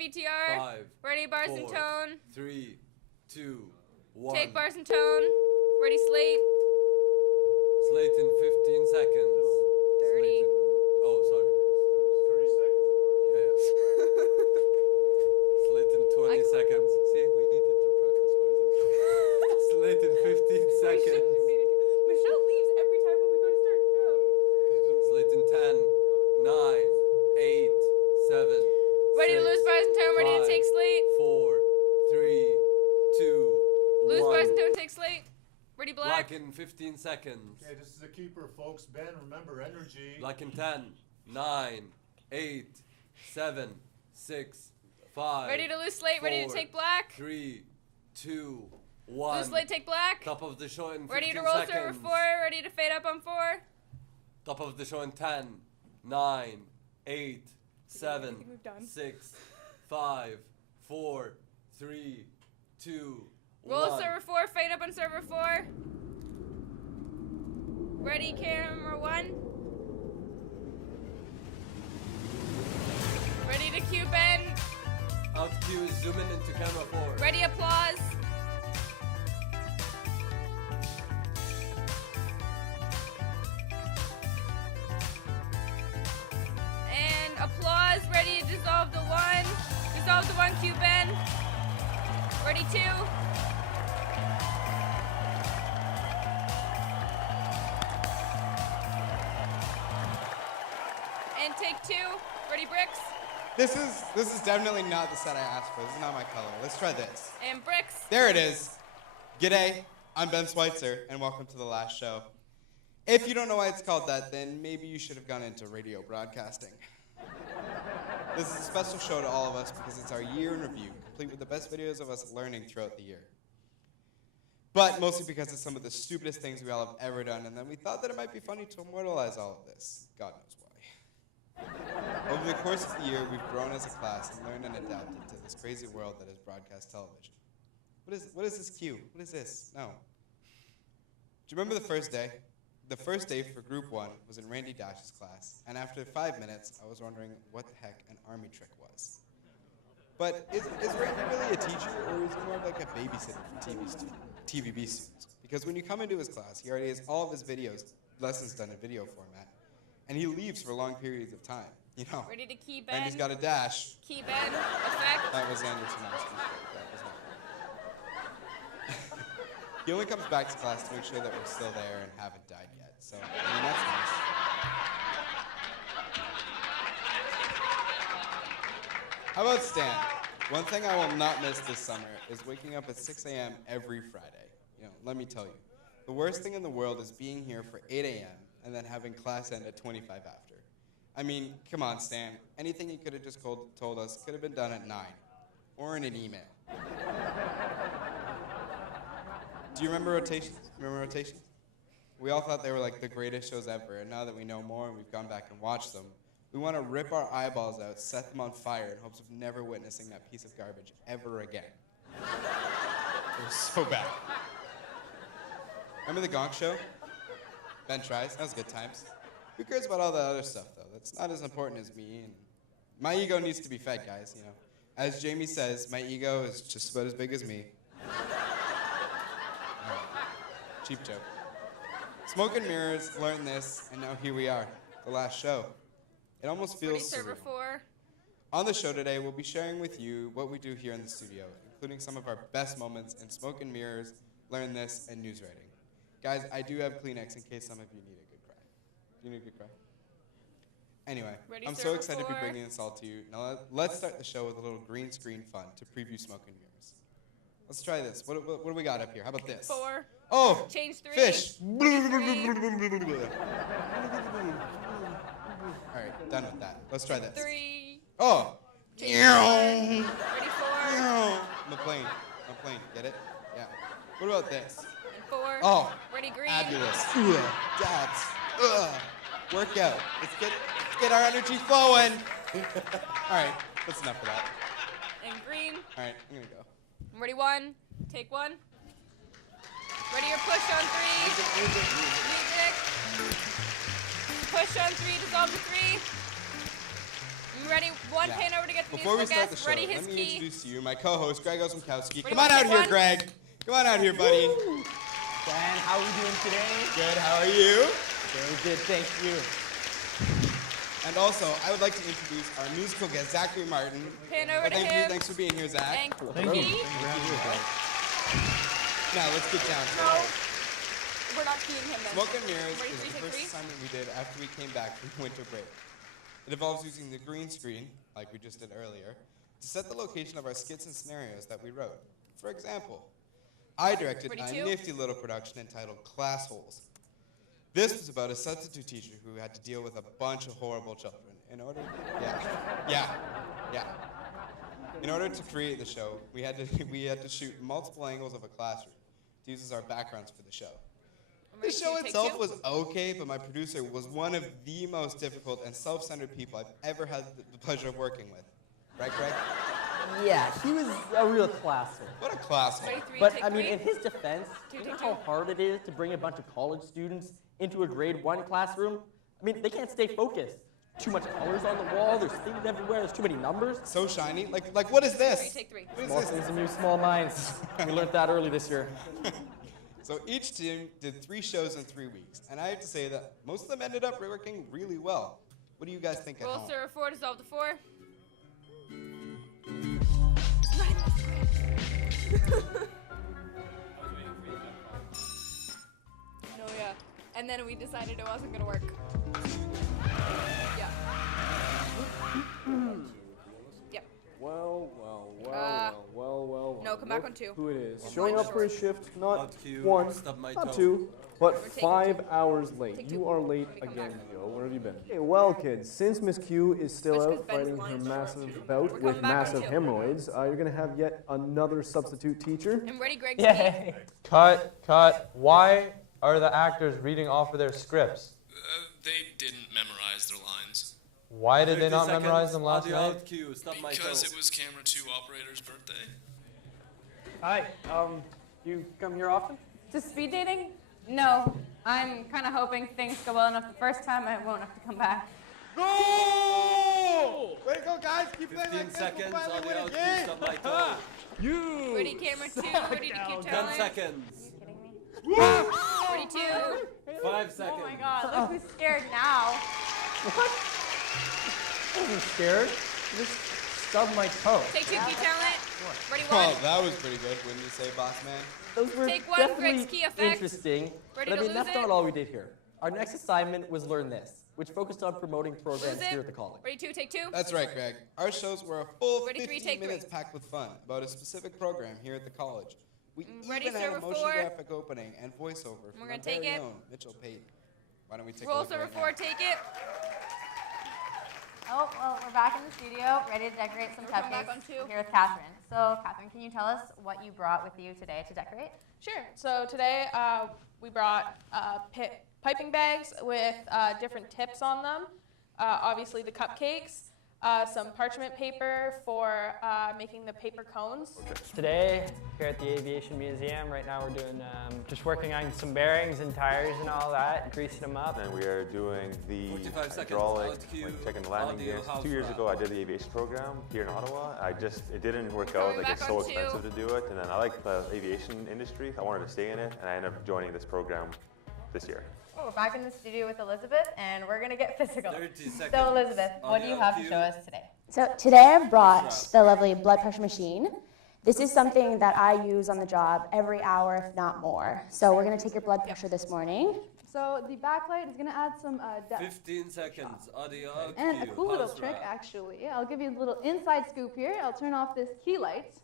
VTR. 5. Ready, bars 4, and tone. 3, 2, 1. Take bars and tone. Ready, slate. Slate in 15 seconds. 30. Slate in, oh, sorry. 30 seconds of bars. Yeah. Slate in 20 seconds. See, we needed to practice bars and tone. Slate in 15 seconds. Michelle leaves every time when we go to start the show. Slate in 10, 9, 8, 7. Ready to 6, lose bars and tone. Ready to 5, take slate. 4, 3, 2, Lose 1. bars and tone. Take slate. Ready, black. Black in 15 seconds. Okay, this is a keeper, folks. Ben, remember, energy. Black in 10, 9, 8, 7, 6, 5. Ready to lose slate. Ready to 4, take black. 3, 2, 1. Lose slate. Take black. Top of the show in 15 Ready to roll seconds. server 4. Ready to fade up on 4. Top of the show in 10, 9, 8, 7, think we've done. 6, 5, 4, 3, 2, Roll 1. server 4. Fade up on server 4. Ready, camera 1. Ready to cue Ben. Out cue is zoom in into camera 4. Ready, applause. And applause. Ready to dissolve the 1. Dissolve the 1, cue Ben. Ready, 2. And take 2. Ready, bricks. This is definitely not the set I asked for. This is not my color. Let's try this. And bricks. There it is. G'day, I'm Ben Schweitzer, and welcome to The Last Show. If you don't know why it's called that, then maybe you should have gone into radio broadcasting. This is a special show to all of us because it's our year in review, complete with the best videos of us learning throughout the year. But mostly because it's some of the stupidest things we all have ever done, and then we thought that it might be funny to immortalize all of this. God knows why. Over the course of the year, we've grown as a class and learned and adapted to this crazy world that is broadcast television. What is this cue? What is this? No. Do you remember the first day? The first day for Group 1 was in Randy Dash's class, and after 5 minutes, I was wondering what the heck an army trick was. But is Randy really a teacher, or is he more of like a babysitter for TVB students? Because when you come into his class, he already has all of his lessons done in video format, and he leaves for long periods of time. You know, Ready to key Ben. Randy's got a dash. Key Ben. Effect. That was Andy Tomasky. That was not. He only comes back to class to make sure that we're still there and haven't died yet. So, I mean, that's nice. How about Stan? One thing I will not miss this summer is waking up at 6 a.m. every Friday. You know, let me tell you, the worst thing in the world is being here for 8 a.m. and then having class end at 25 after. I mean, come on, Stan. Anything you could have just told us could have been done at 9, or in an email. Do you remember rotations? Remember rotations? We all thought they were like the greatest shows ever, and now that we know more and we've gone back and watched them, we want to rip our eyeballs out, set them on fire in hopes of never witnessing that piece of garbage ever again. It was so bad. Remember the Gonk Show? Ben tries. That was good times. Who cares about all that other stuff, though? That's not as important as me. And my ego needs to be fed, guys, you know. As Jamie says, my ego is just about as big as me. Cheap joke. Smoke and Mirrors learned this, and now here we are, The Last Show. It almost Ready, feels server surreal. 4. On the show today, we'll be sharing with you what we do here in the studio, including some of our best moments in Smoke and Mirrors, Learn This, and news writing. Guys, I do have Kleenex in case some of you need a good cry. Do you need a good cry? Anyway, Ready, I'm so server excited to be 4. bringing this all to you. Now let's start the show with a little green screen fun to preview Smoke and Mirrors. Let's try this. What do we got up here? How about this? 4. Oh, Change 3. fish. 3. All right, done with that. Let's try this. 3. Oh. Ready, 4. I'm a plane. Get it? Yeah. What about this? And 4. Oh. Ready, green. Fabulous. Dabs. Workout. Let's get our energy flowing. All right, that's enough of that. And green. All right, I'm gonna go. Ready, 1. Take 1. Ready, your push on 3. Music. Push on 3, dissolve to 3. Ready? One Yeah. pan over to get the Before we musical start the guest. show, Ready his let me key. introduce to you my co-host, Greg Osmkowski. Ready, Come on one, out here, one? Greg. Come on out here, buddy. Dan, how are we doing today? Good, how are you? Very good, thank you. And also, I would like to introduce our musical guest, Zachary Martin. Pan over to Thank him. you, thanks for being here, Zach. And Thank you. key. Now, let's get down to No. it. We're not keying him then. Smoke and Mirrors Ready, is three, the take first three? assignment we did after we came back from winter break. It involves using the green screen, like we just did earlier, to set the location of our skits and scenarios that we wrote. For example, I directed Ready, a two? nifty little production entitled Class Holes. This was about a substitute teacher who had to deal with a bunch of horrible children. In order to create the show, we had to shoot multiple angles of a classroom to use as our backgrounds for the show. The Ready, show take itself two? was okay, but my producer was one of the most difficult and self-centered people I've ever had the pleasure of working with. Right, Greg? Yeah, he was a real classroom. What a class. Ready, three, But take I mean, three. in his defense, Two, you take know how two. hard it is to bring a bunch of college students into a grade 1 classroom? I mean, they can't stay focused. Too much colors on the wall, there's things everywhere, there's too many numbers. So shiny. Like what is Three, this? take three. What is Small this? things in new small minds. We learned that early this year. So each team did 3 shows in 3 weeks, and I have to say that most of them ended up working really well. What do you guys think at Roll home? server 4, dissolve the 4. No, yeah. And then we decided it wasn't gonna work. Yeah. Yep. Well. No, come back on 2. Who it is? One Showing point up for a short. shift, not Not Q, one, stub my not toe. 2, but We're taking 5 two. hours late. Take two. You are late Let me come again, back. Joe. Where have you been? Okay, well, kids, since Miss Q is still That's 'cause out Ben's fighting her lying. massive We're bout coming with back on massive 2. hemorrhoids, you're going to have yet another substitute teacher. And ready, Greg's Yay. Cut. Why are the actors reading off of their scripts? They didn't memorize their lines. Why did they 30 not seconds, memorize them last audio night? out, Q, stub my Because toe. it was camera 2 operator's birthday. Hi, you come here often? To speed dating? No. I'm kind of hoping things go well enough the first time I won't have to come back. Goal! Way to go, guys! Keep playing 15 like this. seconds, We'll finally audio win out, a Q, game. stub my toe. You! ready, camera 2, ready to cue 10 talent. seconds. Kidding me? Ready, 2. 5 seconds. Oh my god, look who's scared now. I wasn't scared. Just stubbed my toe. Take 2, cue talent. Ready, 1. Oh, that was pretty good, wouldn't you say, boss man? Those were Take one, definitely Greg's key effect. interesting. Ready but I to mean, that's lose not it? all we did here. Our next assignment was Learn This, which focused on promoting programs Lose it. here at the college. Ready, 2, take 2. That's right, Greg. Our shows were a full Ready, 3, 15 take minutes 3. packed with fun about a specific program here at the college. We Ready, even had a server motion 4. graphic opening and voiceover from We're our gonna take very it. own Mitchell Payton. Why don't we take a Roll look server right 4, now? take it. Oh, well, we're back in the studio, ready to decorate some We're coming back cupcakes. on 2. Here with Catherine. So, Catherine, can you tell us what you brought with you today to decorate? Sure. So today we brought piping bags with different tips on them. Obviously the cupcakes, some parchment paper for making the paper cones. Today, here at the Aviation Museum, right now we're doing just working on some bearings and tires and all that, greasing them up. And we are doing the 45 seconds, hydraulic, out cue, like checking the landing audio, gears. house 2 years wrap. ago, I did the aviation program here in Ottawa. It didn't work out. Going Like, it's back so on two. expensive to do it. And then I like the aviation industry. I wanted to stay in it, and I ended up joining this program this year. Oh, we're back in the studio with Elizabeth, and we're going to get physical. 30 seconds. So, Elizabeth, what do you Audio have to cue. show us today? So today I've brought the lovely blood pressure machine. This is something that I use on the job every hour, if not more. So we're going to take your blood pressure this morning. So the backlight is going to add some depth. 15 seconds, audio out, And a cue, cool little house trick, wrap. actually. I'll give you a little inside scoop here. I'll turn off this key light,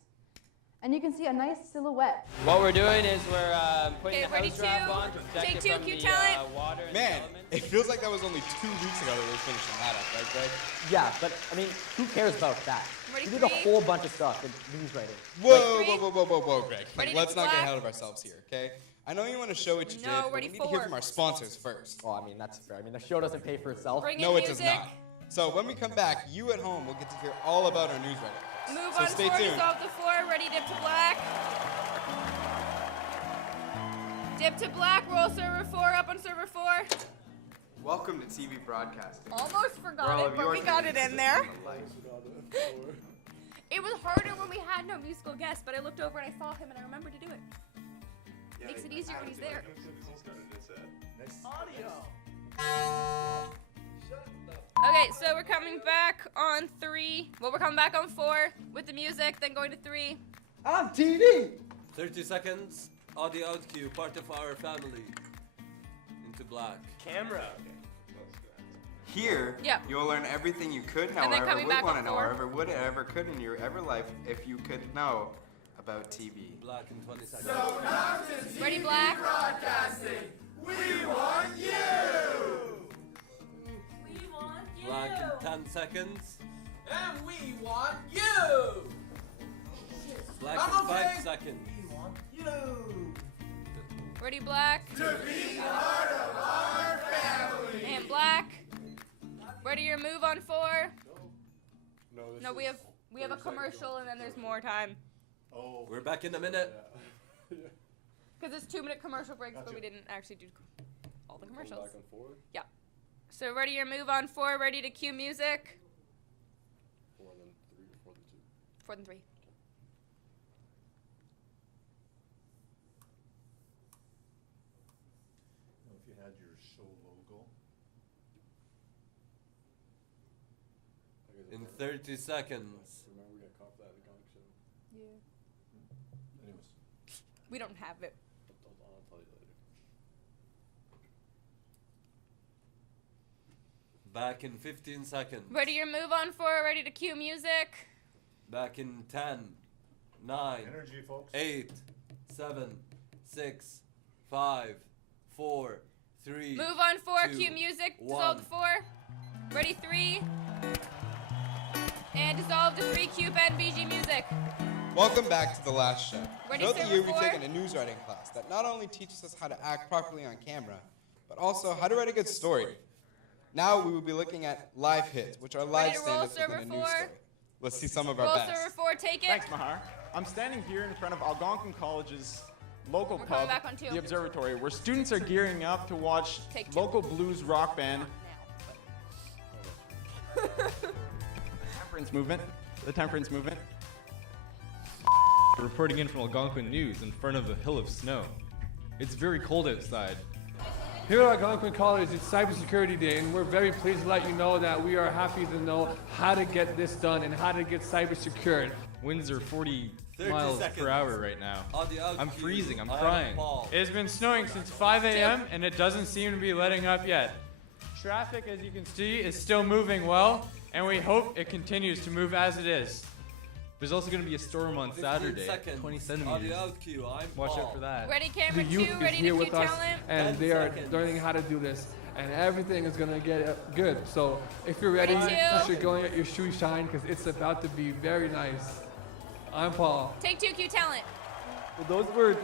and you can see a nice silhouette. What we're doing is we're putting Okay, the ready, house wrap 2. on to protect Take it 2, from cue the talent. water and Man, the elements. it feels like that was only 2 weeks ago that we were finishing that up, right, Greg? Yeah, but I mean, who cares about that? Ready, We did a 3. whole bunch of stuff in news writing. Whoa, Ready? whoa, Greg. Ready to Let's not get clap? ahead of ourselves here, okay? I know you want to show what you No, did, but ready, we need to hear 4. from our sponsors first. Well, I mean, that's fair. I mean, the show doesn't pay for itself. Bring No, in it does music. not. So when we come back, you at home will get to hear all about our news writing. Move So on stay 4, tuned. dissolve the 4, ready, dip to black. Dip to black, roll server 4, up on server 4. Welcome to TV broadcasting. Almost Where forgot all it, of but your we got it things in there. come to life. It was harder when we had no musical guest, but I looked over and I saw him and I remembered to do it. Makes it easier when he's there. Okay, so we're coming back on 3. Well, we're coming back on 4 with the music, then going to 3. On TV! 30 seconds. Audio out cue, part of our family. Into black. Camera. Here, Yep. you'll learn everything you could know And then or ever coming would back want to on know 4. or ever would ever could in your ever life if you could know about TV. Black in 20 seconds. Ready, Black? Broadcasting. We want you. We want you. Black in 10 seconds. And we want you. Black I'm in 5 okay. seconds. We want you. Ready, Black? To be part of our family. And Black. Ready your move on 4? No, we have a commercial and then there's more time. Oh. We're back in a minute. Because it's 2-minute commercial breaks, but we didn't actually do all the commercials. Back on 4. Yeah. So ready your move on 4, ready to cue music. 4 then 3 or 4 then 2. 4 then 3. If you had your show logo. In 30 seconds. Remember we got caught that in the comic show? Yeah. Anyways. We don't have it. I'll tell you later. Back in 15 seconds. Ready your move on 4, ready to cue music. Back in 10, 9, Energy, folks. 8, 7, 6, 5, 4, 3. Move on 4, 2, cue music, 1. dissolve to 4. Ready 3. And dissolve to 3, cue Ben BG music. Welcome back to The Last Show. Ready, Throughout the server year, we've 4? taken a news writing class that not only teaches us how to act properly on camera, but also how to write a good story. Now we will be looking at live hits, which are live Ready to roll, stand-ups within server a news 4? story. Let's see some of our Roll best. server 4, take it. Thanks, Mahar. I'm standing here in front of Algonquin College's local We're coming pub, back on 2. the Observatory, where students are gearing up to watch Take 2. local blues rock band Temperance Movement. The Temperance Movement. Reporting in from Algonquin News in front of a hill of snow. It's very cold outside. Here at Algonquin College, it's Cybersecurity Day, and we're very pleased to let you know that we are happy to know how to get this done and how to get cyber secured. Winds are 40 30 miles seconds. per hour right now. I'm cue, freezing, I'm I'm crying. Paul. It's been snowing since 5 a.m. and it doesn't seem to be letting up yet. Traffic, as you can see, is still moving well, and we hope it continues to move as it is. There's also going to be a storm on 15 Saturday, seconds. 20 centimeters. Audio out cue, I'm Watch Paul. out for that. Ready, The camera 2, youth is ready to here cue with us, talent. and 10 they are seconds. learning how to do this, and everything is going to get good. So if you're ready, Ready, you two. should go and get your shoe shine, because it's about to be very nice. I'm Paul. Take 2, cue talent. Well, those were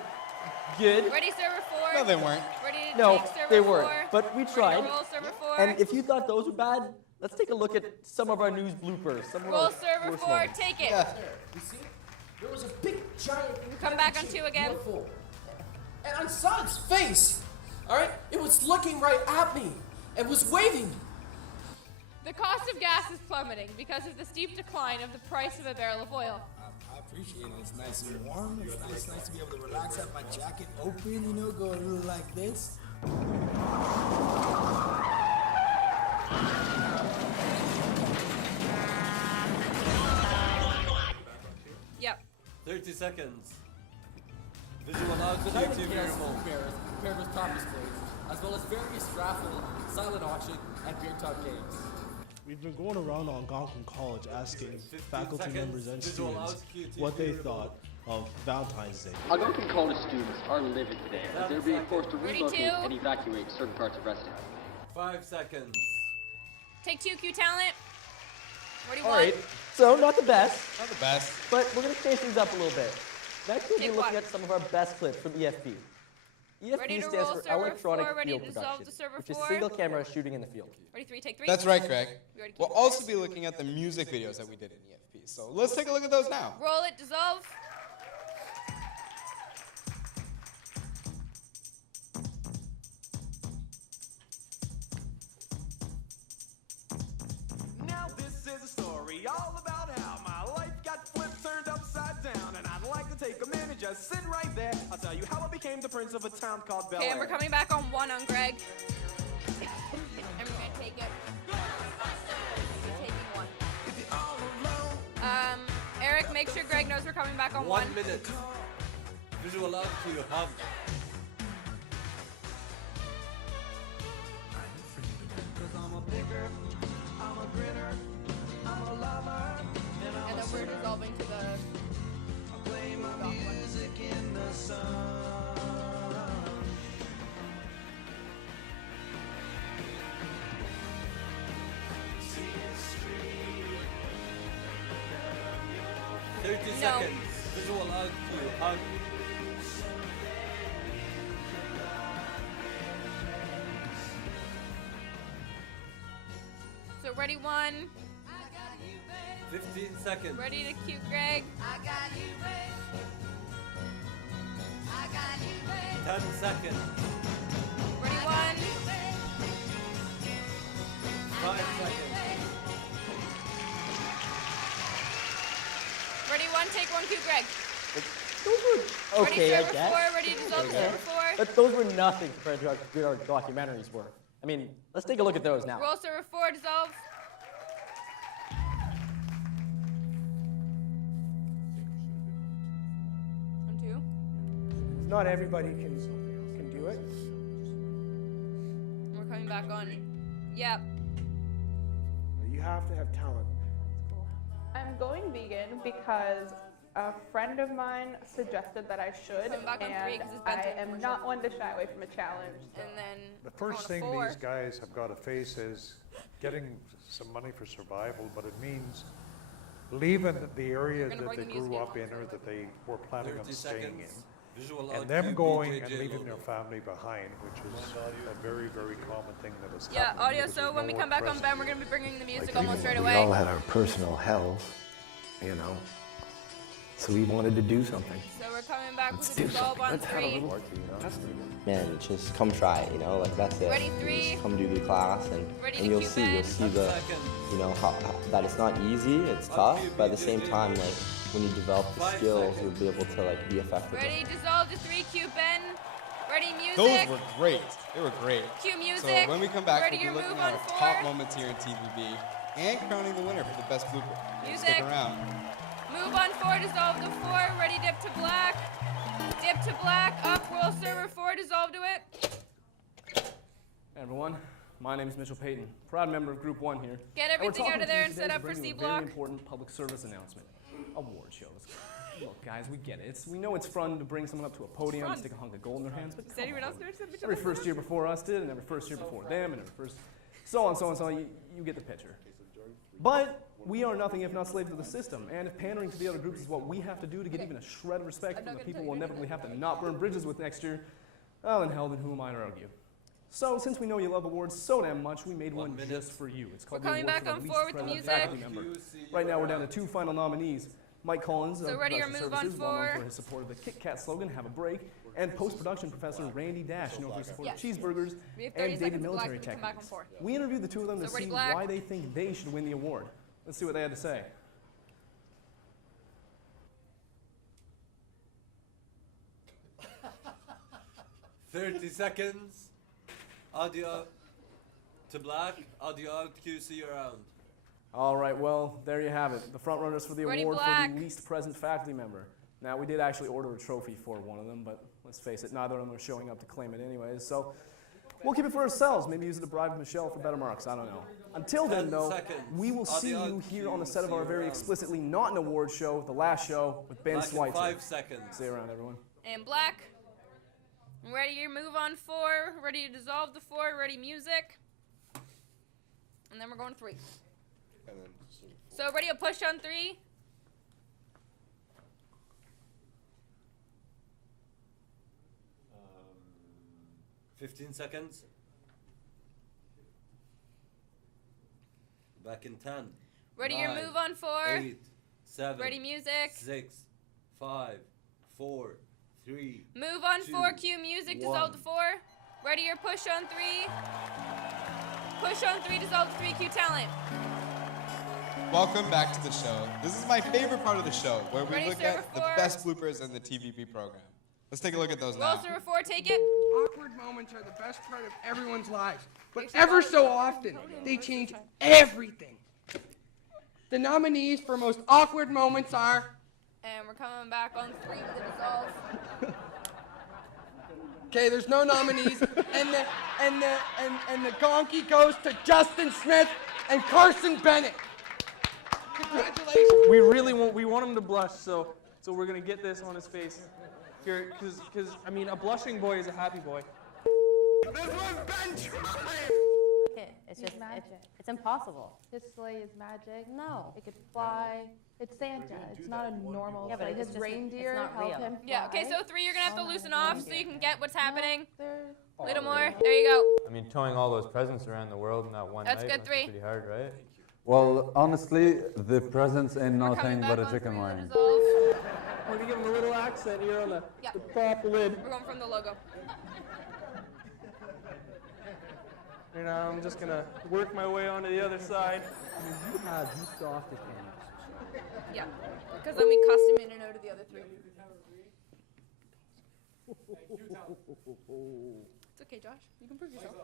good. Ready, server 4. No, they weren't. Ready to No, take server they 4. weren't. But we Ready tried. to roll server 4. And if you thought those were bad, let's take a look at some of our news bloopers. Some of roll our server worst 4, moments. take it. You see? There was a big giant. Come back on 2 again. UFO. And I saw its face. Alright? It was looking right at me. It was waving. The cost of gas is plummeting because of the steep decline of the price of a barrel of oil. I appreciate it. It's nice and warm. It's nice to be able to relax, have my jacket open, you know, go a little like this. Yep. 30 seconds. Visual out The cue Diamond TV Chaos remote. Fair is prepared with top displays, as well as various raffle, silent auction, and beer tub games. We've been going around Algonquin College asking faculty seconds. members and Visual students out cue what they TV thought of Valentine's Day. Algonquin College students are livid today as they're being forced to Ready, relocate two. and evacuate certain parts of Reston. 5 seconds. Take 2, cue talent. Ready, All 1. right, so not the best. Not the best. But we're going to change things up a little bit. Next we'll be Take looking what? at some of our best clips from EFP. EFP Ready to stands roll for server Electronic 4, ready Field to dissolve Production, to server which is 4. single camera shooting in the field. Ready, 3, take 3. That's right, Greg. We already We'll keep also be looking at the music videos that we did in EFP. So let's take a look at those now. Roll it, dissolve. sit right there. I'll tell you how I became the prince of a town called Bel Okay, Air. and we're coming back on 1 on Greg. And we're gonna take it. We're taking 1. Eric, make sure Greg knows we're coming back on 1. 1 minute. Visual out to hug. And then we're dissolving to the. No. 30 seconds. Visual out to hug. So ready 1. 15 seconds. Ready to cue Greg. 10 seconds. Ready 1. 5 seconds. Ready 1. Take 1. Cue Greg. Okay, ready I server guess. 4. Ready to dissolve Okay. server 4. But those were nothing compared to how good our documentaries were. I mean, let's take a look at those now. Roll server 4. Dissolve. On 2. Not everybody can do it. We're coming back on. Yep. You have to have talent. I'm going vegan because a friend of mine suggested that I should, Coming back on 3 and 'cause it's been I too am commercial. not one to shy away from a challenge. And then The first thing on a 4. these guys have got to face is getting some money for survival, but it means leaving the area gonna that bring they the music grew in. up in or that they were planning on 30 staying seconds. in. Visual And out them to going BJJ and leaving logo. their family behind, which is a very, very common thing that is Yeah, happening audio. because So there's when no we one come back on present. Ben, we're gonna be bringing the music Like, almost right we away. all had our personal hells, you know. So we wanted to do something. So we're coming back Let's with do a dissolve something. on Let's have a 3. little Man, just come try it, you know, like that's it. Ready, 3. Just come do the class and Ready to you'll cue see, Ben. you'll see the, you know, how that it's not easy, it's tough, but at the same time, like when you develop the skills, you'll be able to like be effective. Ready, dissolve to 3. Cue Ben. Ready, music. Those were great. They were great. Cue music. So when we come back, Ready we'll your be looking move at on our 4. top moments here in TVB and crowning the winner for the best blooper. Music. Stick around. Move on 4. Dissolve to 4. Ready, dip to black. Dip to black. Up. Roll server 4. Dissolve to it. Hey everyone, my name is Mitchell Payton, proud member of Group 1 here. Get And we're everything talking out of to there you and today set to up for bring you C a block. Very important public service announcement. Award shows. Look, guys, we get it. We know it's fun to bring someone up to a podium, Fun. stick a hunk of gold in their hands, but Does anyone else notice that? every first year before us did, and every first year before them, and every first, so on, so on, so on. You get the picture. But we are nothing if not slaves to the system, and if pandering to the other groups is what we have to do to get even a shred of respect from the people we'll inevitably have to not burn bridges with next year, well, then hell, then who am I to argue? So, since we know you love awards so damn much, we made one just for you. It's called We're the coming Award back for on the 4 Least with the Present music. Faculty Member. Right now, we're down to 2 final nominees. Mike Collins So of ready your Professional move on Services, well known 4. for his support of the Kit Kat slogan, "Have a break," and post-production professor Randy Dash, known for his support of Yes. cheeseburgers We have 30 and dated seconds military black, we come back on techniques. 4. We interviewed the two of them So to ready, see black. why they think they should win the award. Let's see what they had to say. $30 seconds. Audio to black. Audio out. QC around. All right, well, there you have it. The front runners for the Ready, award black. for the least present faculty member. Now, we did actually order a trophy for one of them, but let's face it, neither of them are showing up to claim it anyways. So we'll keep it for ourselves. Maybe use it to bribe Michelle for better marks. I don't know. Until then, 10 though, seconds. we will see Audio you here on the set of our QC very around. explicitly not an award show, the last show with Ben Black in Schweitzer. 5 seconds. Stay around, everyone. And black. Ready your move on 4. Ready to dissolve to 4. Ready music. And then we're going 3. So ready to push on 3. Um, 15 seconds. Back in 10. Ready your 9, move on 4. 8, 7. Ready music. 6, 5, 4, 3. Move on 2, 4. Cue music. Dissolve to 4. Ready your push on 3. Push on 3. Dissolve to 3. Cue talent. welcome back to the show. This is my favorite part of the show, where we Ready, look server at the four. best bloopers in the TVP program. Let's take a look at those Roll now. server 4, take it. Awkward moments are the best part of everyone's lives. But ever so often, they change everything. The nominees for most awkward moments are... And we're coming back on 3 with the dissolve. Okay, there's no nominees, and the donkey goes to Justin Smith and Carson Bennett. Congratulations. We want him to blush, so we're gonna get this on his face here, because I mean, a blushing boy is a happy boy. This was Ben trying. It's just it's impossible. His sleigh is magic. No. It could fly. It's Santa. It's not a normal Yeah, but sleigh. it's His just- reindeer it's not help real. him Yeah, okay, fly. so 3 you're gonna have to loosen off so you can get what's happening. They're A little more. There you go. I mean, towing all those presents around the world in that one That's night good, must 3. be pretty hard, right? Well, honestly, the presents ain't We're nothing coming but back a on chicken 3 with the wing. dissolve. We're gonna give him a little accent here on the Yeah. top lid. We're going from the logo. And I'm just gonna work my way onto the other side. You have the softest hands. Yeah, because then we custom in and out of the other 3. It's okay, Josh. You can prove yourself.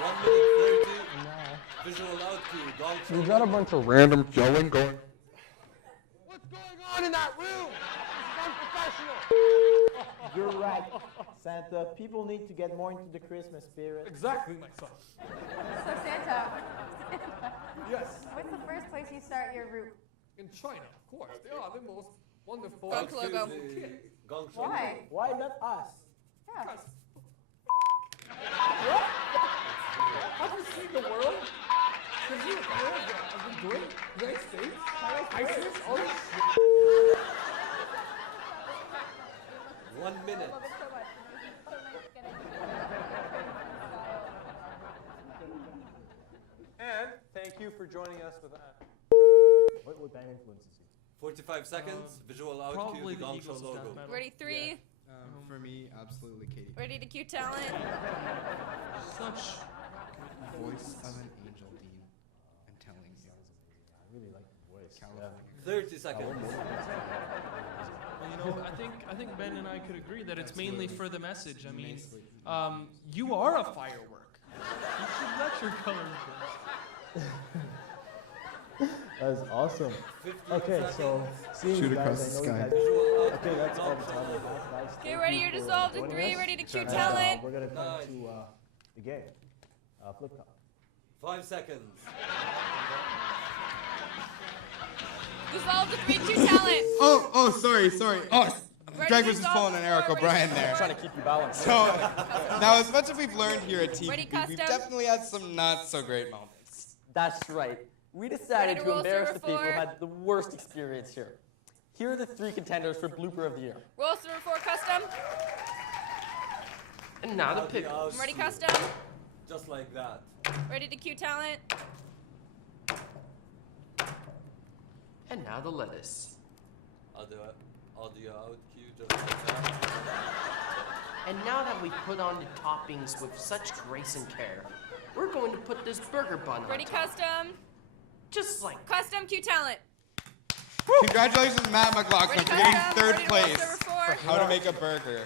One minute 30. Visual out cue. Gong show. You got a bunch of random yelling going. What's going on in that room? This is unprofessional. You're right, Santa. People need to get more into the Christmas spirit. Exactly, my son. So Santa, Yes. what's the first place you start your route? In China, of course. They are the most wonderful. Gong logo. Gong show. Why? Why not us? Yeah. Have you seen the world? Have you heard of what I've been doing? United States, ISIS, all this shit. 1 minute. And thank you for joining us with that. What band influences you? 45 seconds. Visual out cue. Probably The the Gong show Eagles of logo. death metal. Ready, 3. For me, absolutely Katy. Ready to cue talent. Such Voice of an angel, Dean. I'm telling you. I really like the voice. California. 30 seconds. Well, you know, I think Ben and I could agree that it's mainly for the message. I mean, you are a firework. You should let your colors burst. That is awesome. 15 Okay, so seconds. seeing Shoot you across guys, the I know sky. you guys. Okay, that's all the time we have, guys. Okay, Thank ready, you you're for dissolved in joining 3. us. Ready to cue And, talent. we're gonna come Nine. to the game. Flip cup. 5 seconds. Dissolve to 3, cue talent. Oh, sorry. Oh, Ready Greg to was just dissolve pulling an the Eric floor, O'Brien ready to there. dissolve. Trying to keep you balanced. So, now as much as we've learned here at Ready, TVP, custom? we've definitely had some not so great moments. That's right. We Ready decided to to roll embarrass server the people who 4? had the worst experience here. Here are the 3 contenders for Blooper of the Year. Roll server 4 custom. And now the pick. I'm ready custom. Just like that. Ready to cue talent. And now the lettuce. Audio out cue. Just like that. And now that we've put on the toppings with such grace and care, we're going to put this burger bun on Ready top. custom. Just like Custom cue talent. Congratulations, Matt McLaughlin, Ready for getting custom. 3rd Ready to roll place server 4. for how to make a burger.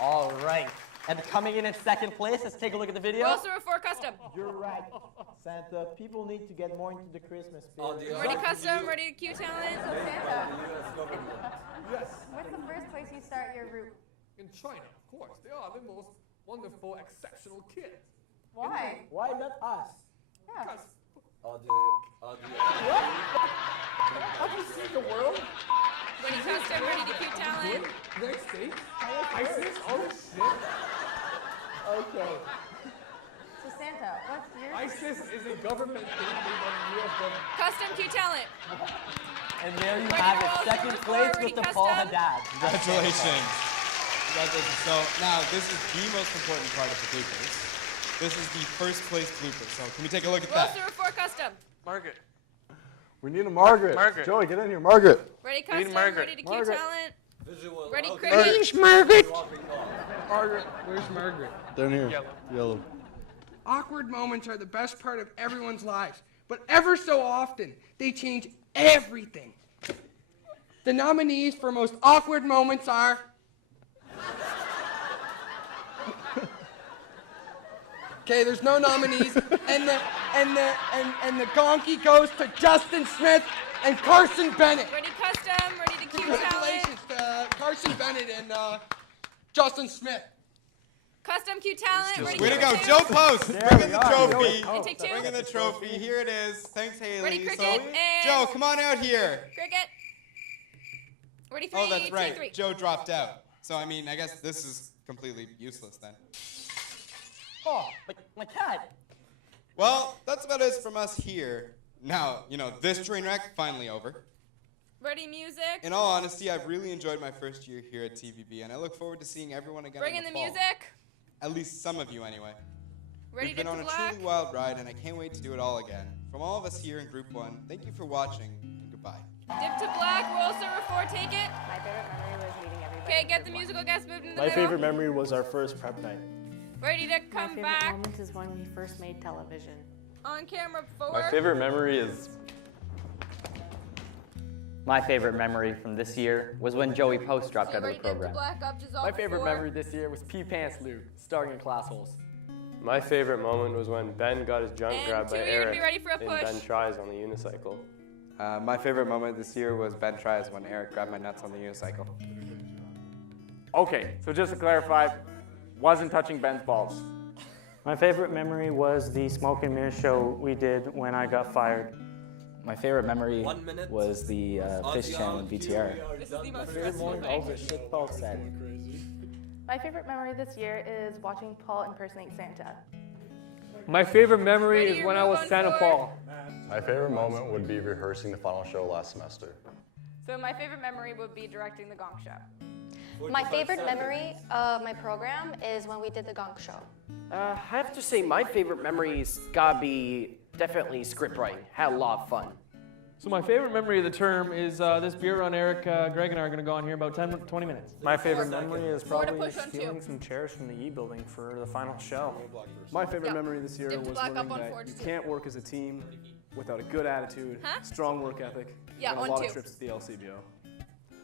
All right. And coming in 2nd place, let's take a look at the video. Roll server 4 custom. You're right, Santa. People need to get more into the Christmas spirit. Audio Ready out custom. cue. Ready to cue talent. So Made by Santa, the US government. Yes. what's the first place you start your route? In China, of course. They are the most wonderful, exceptional kids. Why? Why not us? Yeah. Audio. Have you seen the world? Ready custom. Ready to cue talent. United States, ISIS, all this shit. Okay. So Santa, what's your... ISIS is a government thing made by the U.S. government. Custom cue talent. And there you Ready have to roll it. 2nd server 4. place Ready with the Paul custom. Haddad. Congratulations. So now this is the most important part of the bloopers. This is the 1st place blooper. So can we take a look at Roll that? server 4 custom. Margaret. We need a Margaret. Margaret. Joey, get in here, Margaret. Ready custom. Margaret. Ready to cue talent. Ready, Where's cricket? Margaret? Margaret, where's Margaret? Down here. Yellow. Awkward moments are the best part of everyone's lives, but ever so often, they change everything. The nominees for most awkward moments are... Okay, there's no nominees, and the donkey goes to Justin Smith and Carson Bennett. Ready, custom. Ready to cue talent. Congratulations to Carson Bennett and Justin Smith. Custom cue talent. Ready, Way to go, two. Joe Post. Bring in the trophy. And take two. Bring in the trophy. Here it is. Thanks, Haley. Ready, cricket, So, and- Joe, come on out here. Cricket. Ready, three. Oh, that's take right. three. Joe dropped out. So, I mean, I guess this is completely useless then. Oh, my cat. Well, that's about it from us here. Now, this train wreck finally over. Ready, music. In all honesty, I've really enjoyed my first year here at TVB, and I look forward to seeing everyone again Bring in in the the fall. music. At least some of you, anyway. Ready We've been to on a black. truly wild ride, and I can't wait to do it all again. From all of us here in Group 1, thank you for watching, and goodbye. Dip to black. Roll server 4. Take it. My favorite memory was meeting everybody. Okay, get the musical guest moved in the My middle. favorite memory was our first prep night. Ready to come My favorite back. moment is when we first made television. On camera 4. My favorite memory is. My favorite memory from this year was when Joey Post dropped Okay, out of ready, the dip to program. black up. Dissolve My favorite 4. memory this year was Pee Pants Luke, starring in Class Holes. My favorite moment was when Ben got his junk And grabbed by two, you're gonna Eric be ready for a in push. Ben Tries on the unicycle. My favorite moment this year was Ben Tries when Eric grabbed my nuts on the unicycle. Okay, so just to clarify, wasn't touching Ben's balls. My favorite memory was the smoke and mirror show we did when I got fired. My favorite memory was the Fish Channel VTR. This is the most Favorite stressful moment? thing. Oh, the shit Paul said. My favorite memory this year is watching Paul impersonate Santa. My favorite memory Ready, is when I move was on Santa forward. Paul. My favorite moment would be rehearsing the final show last semester. So my favorite memory would be directing the Gong Show. My favorite memory of my program is when we did the Gong Show. I have to say my favorite memories gotta be definitely script writing. Had a lot of fun. So my favorite memory of the term is this beer run Eric, Greg, and I are going to go on here about 20 minutes. My favorite memory is Four to probably push on stealing two. some chairs from the E building for the final show. My favorite Yeah. memory this year Dip to was black up learning on that forward you two. can't work as a team without a good attitude, Huh? strong work ethic, Yeah, and a on lot two. of trips to the LCBO.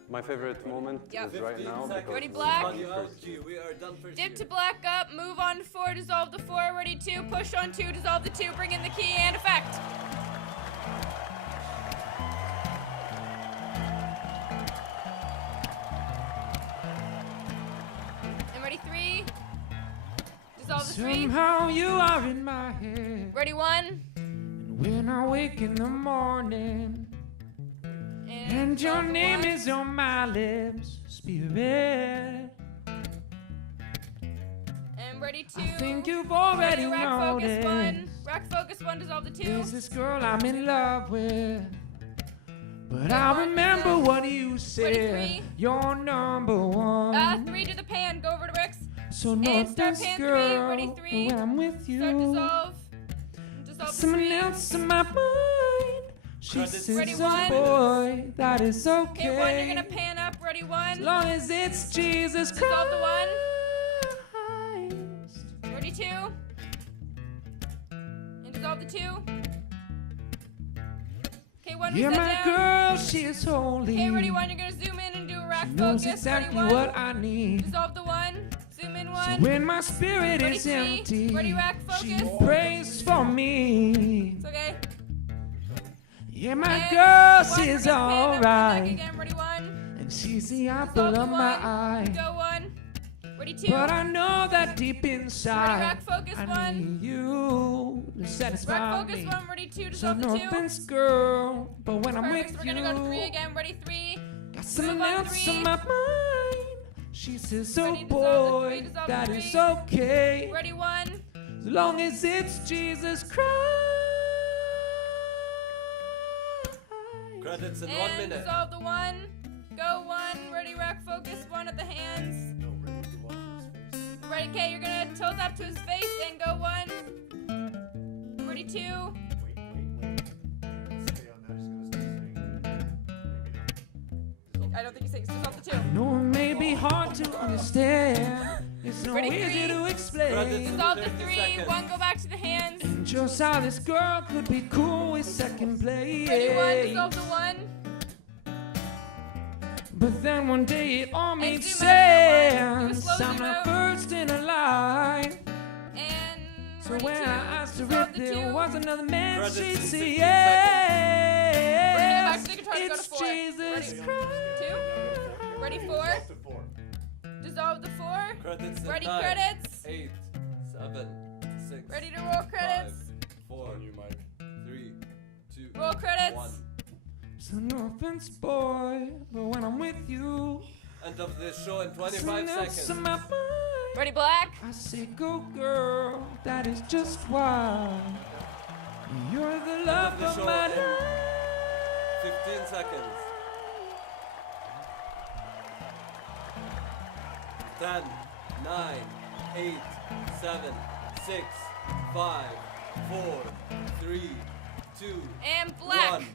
My favorite moment Yep. is right now because Ready, it's black? my first We are done for Dip to black up. Move on 4. Dissolve the 4. Ready 2. Push on 2. Dissolve the 2. Bring in the key and effect. And ready 3. Dissolve the 3. Somehow you are in my head. Ready 1. When I wake in the morning, and your name is on my lips, Spirit. And ready 2. I think you've already Ready, rack focus 1. noticed. Rack focus 1. Dissolve the 2. There's this girl I'm in love with, but I remember what you said. three. You're number one. 3 to the pan. Go over to bricks. So and not start this pan 3. girl, Ready but 3. when I'm with you. Start dissolve. Dissolve the Someone 3. else in my mind. She says, Ready, oh 1. boy, that is okay. Okay, 1. You're gonna pan up. Ready 1. As long as it's Jesus Christ. Dissolve the 1. Ready 2. And dissolve the 2. Okay, 1. You're Reset my down. girl, she is holy. Okay, ready 1. You're gonna zoom in and do a rack She knows focus. exactly ready 1. what I need. Dissolve the 1. Zoom in 1. So when my spirit Ready, is 3. empty, Ready, rack she focus. prays for me. It's okay. Yeah, my And girl, 1. We're she's gonna pan up the neck alright. again. Ready 1. And she's the Dissolve apple the of my 1. eye. Go 1. Ready 2. But I know that deep Ready, inside, rack focus I 1. need you to satisfy Rack focus me. 1. Ready 2. So Dissolve the no 2. offense, girl, but when I'm Perfect. with We're you, gonna go to 3 again. Ready 3. got someone Move on else 3. on my mind. She says, oh Ready, dissolve the 3, boy, dissolve that the is 3. okay. Ready 1. As long as it's Jesus Christ. Credits in And 1 minute. dissolve the 1. Go 1. Ready, rack focus 1 at the hands. Ready, okay, you're gonna tilt up to his face and go 1. Ready 2. I don't think he sings. Dissolve the 2. No, it may be hard to understand. It's no Ready, easy 3. to explain. Dissolve the 3. 1, go back to the hands. And just how this girl could be cool with second place. Ready, 1. Dissolve the 1. But then one day it all made zoom out to the 1. Do a sense. slow I'm zoom the out. first in a line. And So ready, when 2. I asked her Dissolve if the there 2. was another man, Credits she'd in say 15 yes. We're gonna go back to the guitar to go to It's 4. Jesus Ready? Christ. 2. Ready, 4. Dissolve the 4. Credits in Ready, 9, credits. 8, 7, 6. Ready to roll credits. 5, 4, 3, 2, Roll credits. 1. So no offense, boy, but when I'm with you, End of this show in 25 something else seconds. in my mind. Ready, black. I say, go girl, that is just why you're the love the of show my in life. 15 seconds. 10, 9, 8, 7, 6, 5, 4, 3, 2, And black. 1.